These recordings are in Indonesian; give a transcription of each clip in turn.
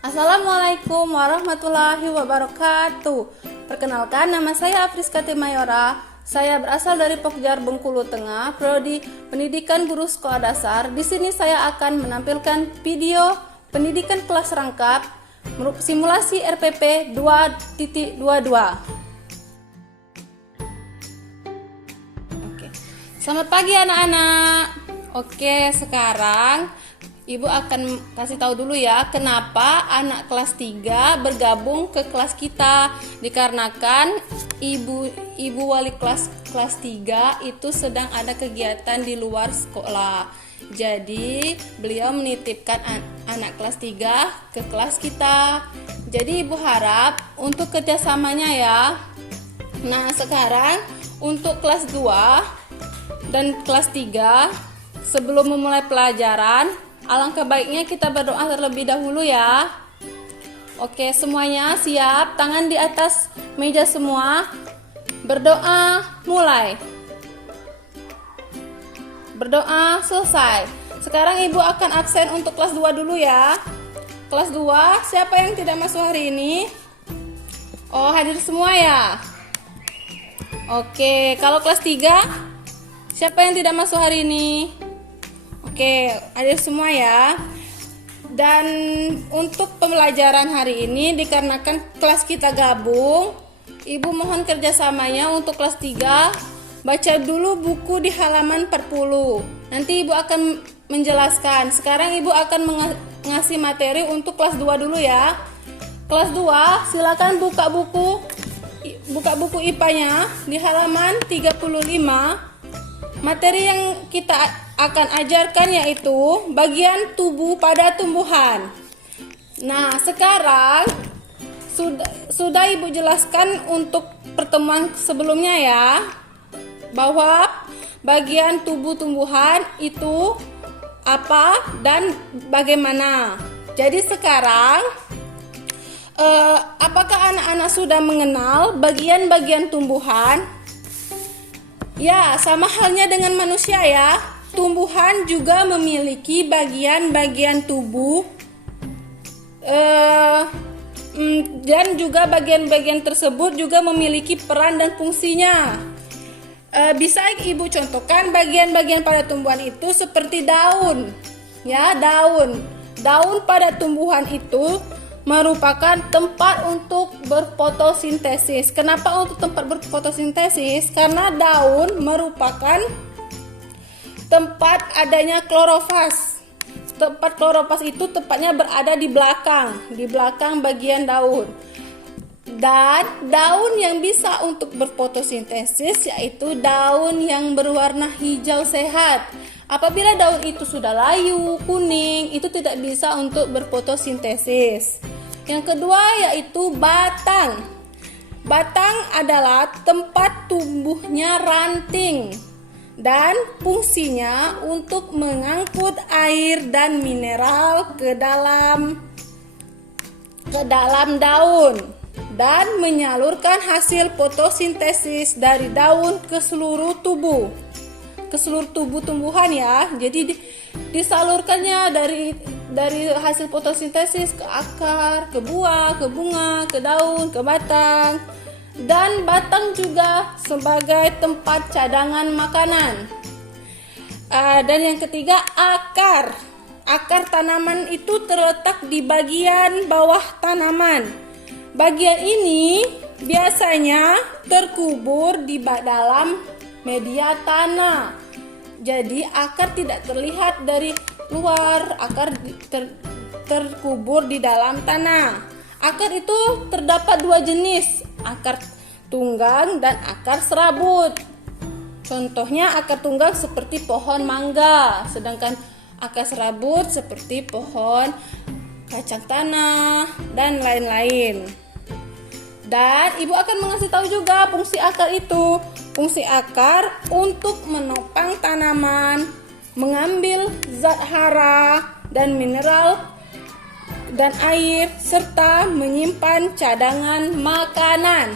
Assalamualaikum warahmatullahi wabarakatuh. Perkenalkan, nama saya Afriska Mayora. Saya berasal dari Pokjar, Bengkulu Tengah, Prodi Pendidikan Guru Sekolah Dasar. Di sini saya akan menampilkan video pendidikan kelas rangkap simulasi RPP 2.22. Selamat pagi anak-anak. Oke, sekarang Ibu akan kasih tahu dulu ya kenapa anak kelas 3 bergabung ke kelas kita. Dikarenakan ibu wali kelas 3 itu sedang ada kegiatan di luar sekolah. Jadi beliau menitipkan anak kelas 3 ke kelas kita. Jadi Ibu harap untuk kerjasamanya ya. Nah, sekarang untuk kelas 2 dan kelas 3, sebelum memulai pelajaran, alangkah baiknya kita berdoa terlebih dahulu ya. Oke, semuanya siap? Tangan di atas meja semua. Berdoa mulai. Berdoa selesai. Sekarang Ibu akan absen untuk kelas 2 dulu ya. Kelas 2, siapa yang tidak masuk hari ini? Oh, hadir semua ya? Oke, kalau kelas 3, siapa yang tidak masuk hari ini? Oke, hadir semua ya. Dan untuk pembelajaran hari ini, dikarenakan kelas kita gabung, Ibu mohon kerjasamanya untuk kelas 3. Baca dulu buku di halaman 40. Nanti Ibu akan menjelaskan. Sekarang Ibu akan ngasih materi untuk kelas 2 dulu ya. Kelas 2, silakan buka buku IPA-nya di halaman 35. Materi yang kita akan ajarkan yaitu bagian tubuh pada tumbuhan. Nah, sekarang sudah Ibu jelaskan untuk pertemuan sebelumnya ya, bahwa bagian tubuh tumbuhan itu apa dan bagaimana. Jadi sekarang apakah anak-anak sudah mengenal bagian-bagian tumbuhan? Ya, sama halnya dengan manusia ya. Tumbuhan juga memiliki bagian-bagian tubuh dan juga bagian-bagian tersebut juga memiliki peran dan fungsinya. Bisa Ibu contohkan bagian-bagian pada tumbuhan itu seperti daun. Ya, daun. Daun pada tumbuhan itu merupakan tempat untuk berfotosintesis. Kenapa untuk tempat berfotosintesis? Karena daun merupakan tempat adanya klorofas. Tempat klorofas itu tepatnya berada di belakang bagian daun. Dan daun yang bisa untuk berfotosintesis yaitu daun yang berwarna hijau sehat. Apabila daun itu sudah layu, kuning, itu tidak bisa untuk berfotosintesis. Yang kedua yaitu batang. Batang adalah tempat tumbuhnya ranting dan fungsinya untuk mengangkut air dan mineral ke dalam daun dan menyalurkan hasil fotosintesis dari daun ke seluruh tubuh tumbuhan ya. Jadi disalurkannya dari hasil fotosintesis ke akar, ke buah, ke bunga, ke daun, ke batang. Dan batang juga sebagai tempat cadangan makanan. Dan yang ketiga, akar. Akar tanaman itu terletak di bagian bawah tanaman. Bagian ini biasanya terkubur di dalam media tanah. Jadi akar tidak terlihat dari luar, akar terkubur di dalam tanah. Akar itu terdapat 2 jenis, akar tunggang dan akar serabut. Contohnya akar tunggang seperti pohon mangga, sedangkan akar serabut seperti pohon kacang tanah dan lain-lain. Dan Ibu akan mengasih tahu juga fungsi akar itu. Fungsi akar untuk menopang tanaman, mengambil zat hara dan mineral dan air, serta menyimpan cadangan makanan.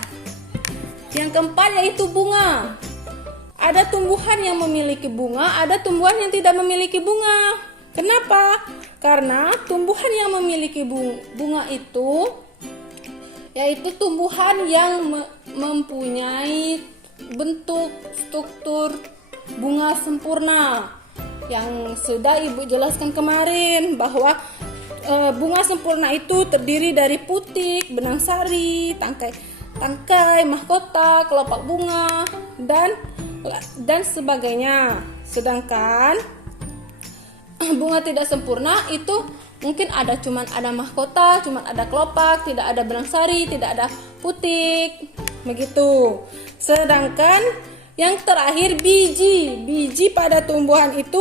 Yang keempat yaitu bunga. Ada tumbuhan yang memiliki bunga, ada tumbuhan yang tidak memiliki bunga. Kenapa? Karena tumbuhan yang memiliki bunga itu yaitu tumbuhan yang mempunyai bentuk struktur bunga sempurna. Yang sudah Ibu jelaskan kemarin bahwa bunga sempurna itu terdiri dari putik, benang sari, tangkai, mahkota, kelopak bunga, dan sebagainya. Sedangkan bunga tidak sempurna itu mungkin cuman ada mahkota, cuman ada kelopak, tidak ada benang sari, tidak ada putik, begitu. Sedangkan yang terakhir biji pada tumbuhan itu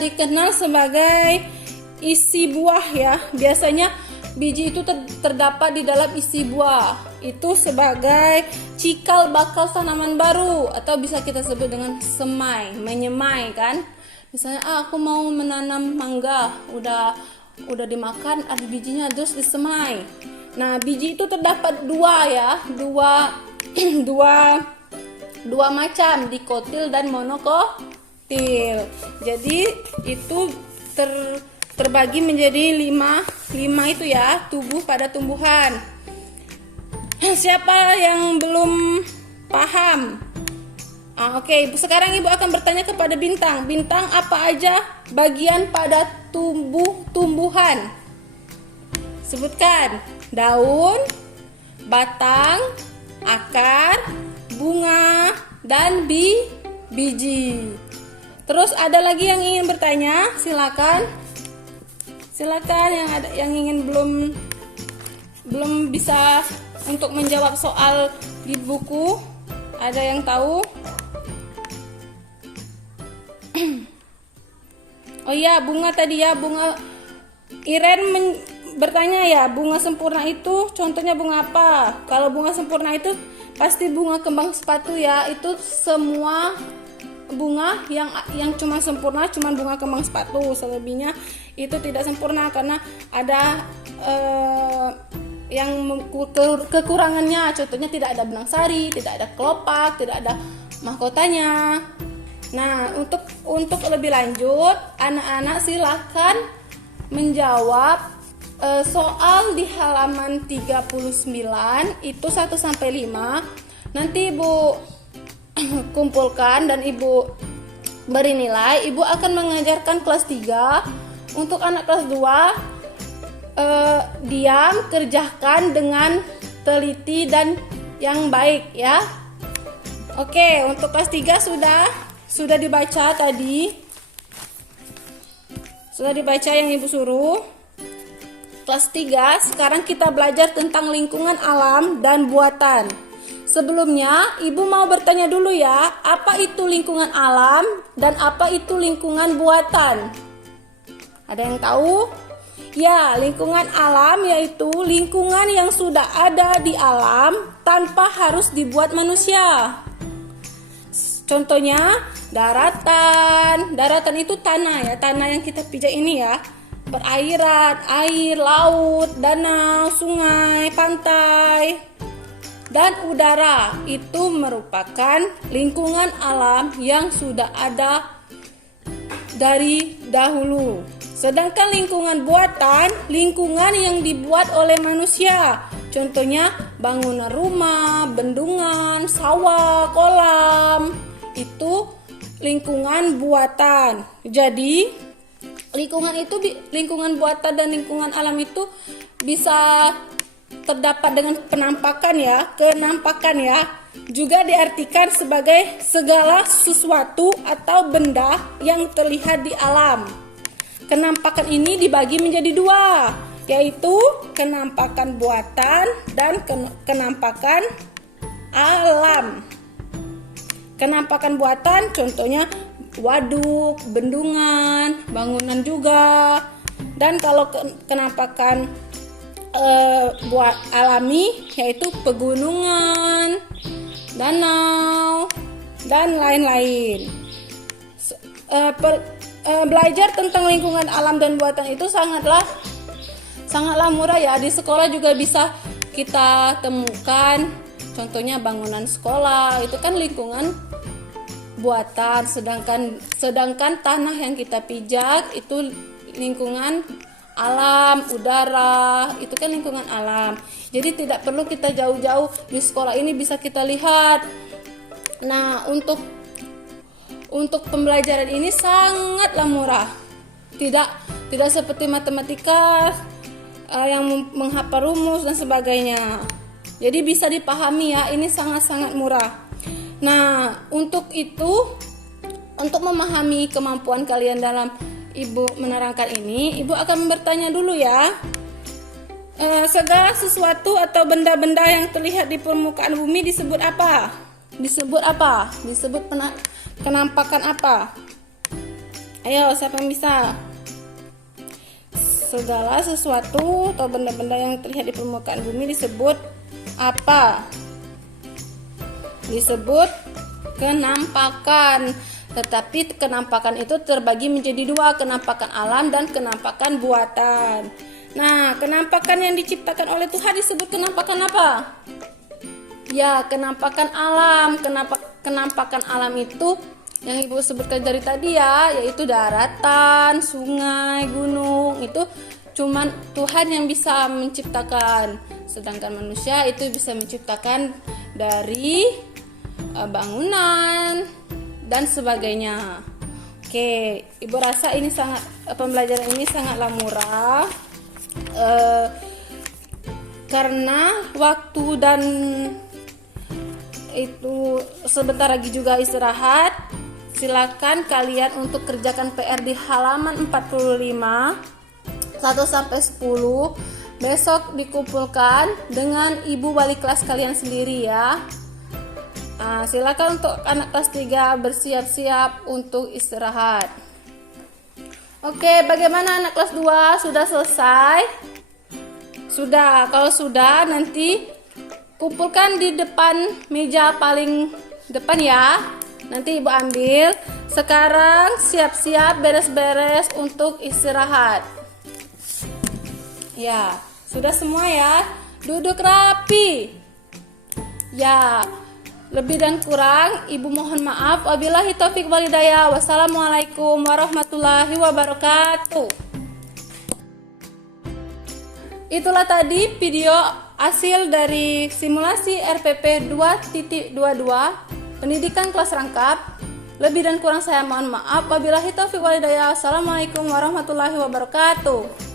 dikenal sebagai isi buah ya. Biasanya biji itu terdapat di dalam isi buah. Itu sebagai cikal bakal tanaman baru, atau bisa kita sebut dengan semai, menyemai kan. Misalnya aku mau menanam mangga, udah dimakan, ada bijinya terus disemai. Nah, biji itu terdapat dua macam, dikotil dan monokotil. Jadi itu terbagi menjadi lima itu ya, tubuh pada tumbuhan. Siapa yang belum paham? Oke, sekarang Ibu akan bertanya kepada Bintang. Bintang, apa aja bagian pada tumbuhan? Sebutkan. Daun, batang, akar, bunga, dan biji. Terus ada lagi yang ingin bertanya? Silakan yang ingin belum bisa untuk menjawab soal di buku. Ada yang tahu? Oh iya, bunga tadi ya, bunga. Iren bertanya ya, bunga sempurna itu contohnya bunga apa? Kalau bunga sempurna itu pasti bunga kembang sepatu ya. Itu semua bunga yang cuma sempurna cuma bunga kembang sepatu. Selebihnya itu tidak sempurna karena ada yang kekurangannya. Contohnya tidak ada benang sari, tidak ada kelopak, tidak ada mahkotanya. Nah, untuk lebih lanjut, anak-anak silakan menjawab soal di halaman 39 itu 1 sampai 5. Nanti Ibu kumpulkan dan Ibu beri nilai. Ibu akan mengajarkan kelas 3. Untuk anak kelas 2 diam, kerjakan dengan teliti dan yang baik ya. Oke, untuk kelas 3 sudah dibaca tadi. Sudah dibaca yang Ibu suruh. Kelas 3, sekarang kita belajar tentang lingkungan alam dan buatan. Sebelumnya, Ibu mau bertanya dulu ya, apa itu lingkungan alam dan apa itu lingkungan buatan? Ada yang tahu? Ya, lingkungan alam yaitu lingkungan yang sudah ada di alam tanpa harus dibuat manusia. Contohnya, daratan itu tanah ya, tanah yang kita pijak ini ya. Perairan, air, laut, danau, sungai, pantai, dan udara itu merupakan lingkungan alam yang sudah ada dari dahulu. Sedangkan lingkungan buatan, lingkungan yang dibuat oleh manusia. Contohnya bangunan rumah, bendungan, sawah, kolam. Itu lingkungan buatan. Jadi lingkungan buatan dan lingkungan alam itu bisa terdapat dengan kenampakan ya. Juga diartikan sebagai segala sesuatu atau benda yang terlihat di alam. Kenampakan ini dibagi menjadi 2, yaitu kenampakan buatan dan kenampakan alam. Kenampakan buatan contohnya waduk, bendungan, bangunan juga. Dan kalau kenampakan buat alami yaitu pegunungan, danau, dan lain-lain. Belajar tentang lingkungan alam dan buatan itu sangatlah murah ya. Di sekolah juga bisa kita temukan. Contohnya bangunan sekolah itu kan lingkungan buatan, sedangkan tanah yang kita pijak itu lingkungan alam, udara, itu kan lingkungan alam. Jadi tidak perlu kita jauh-jauh, di sekolah ini bisa kita lihat. Nah, untuk pembelajaran ini sangatlah murah. Tidak seperti matematika yang menghafal rumus dan sebagainya. Jadi bisa dipahami ya, ini sangat-sangat murah. Nah, untuk memahami kemampuan kalian dalam Ibu menerangkan ini, Ibu akan bertanya dulu ya. Segala sesuatu atau benda-benda yang terlihat di permukaan bumi disebut apa? Disebut kenampakan apa? Ayo, siapa yang bisa? Segala sesuatu atau benda-benda yang terlihat di permukaan bumi disebut apa? Disebut kenampakan. Tetapi kenampakan itu terbagi menjadi dua, kenampakan alam dan kenampakan buatan. Nah, kenampakan yang diciptakan oleh Tuhan disebut kenampakan apa? Ya, kenampakan alam. Kenampakan alam itu yang Ibu sebutkan dari tadi ya, yaitu daratan, sungai, gunung. Itu cuman Tuhan yang bisa menciptakan. Sedangkan manusia itu bisa menciptakan dari bangunan dan sebagainya. Oke, Ibu rasa ini pembelajaran ini sangatlah murah. Karena waktu dan itu sebentar lagi juga istirahat. Silakan kalian untuk kerjakan PR di halaman 45 1-10. Besok dikumpulkan dengan ibu wali kelas kalian sendiri ya. Silakan untuk anak kelas 3 bersiap-siap untuk istirahat. Oke, bagaimana anak kelas 2? Sudah selesai? Sudah. Kalau sudah, nanti kumpulkan di depan meja paling depan ya. Nanti Ibu ambil. Sekarang siap-siap beres-beres untuk istirahat. Ya, sudah semua ya. Duduk rapi. Ya, lebih dan kurang Ibu mohon maaf. Wabillahi taufik wal hidayah. Wassalamualaikum warahmatullahi wabarakatuh. Itulah tadi video hasil dari simulasi RPP 2.22 pendidikan kelas rangkap. Lebih dan kurang saya mohon maaf. Wabillahi taufiq wal hidayah. Assalamualaikum warahmatullahi wabarakatuh.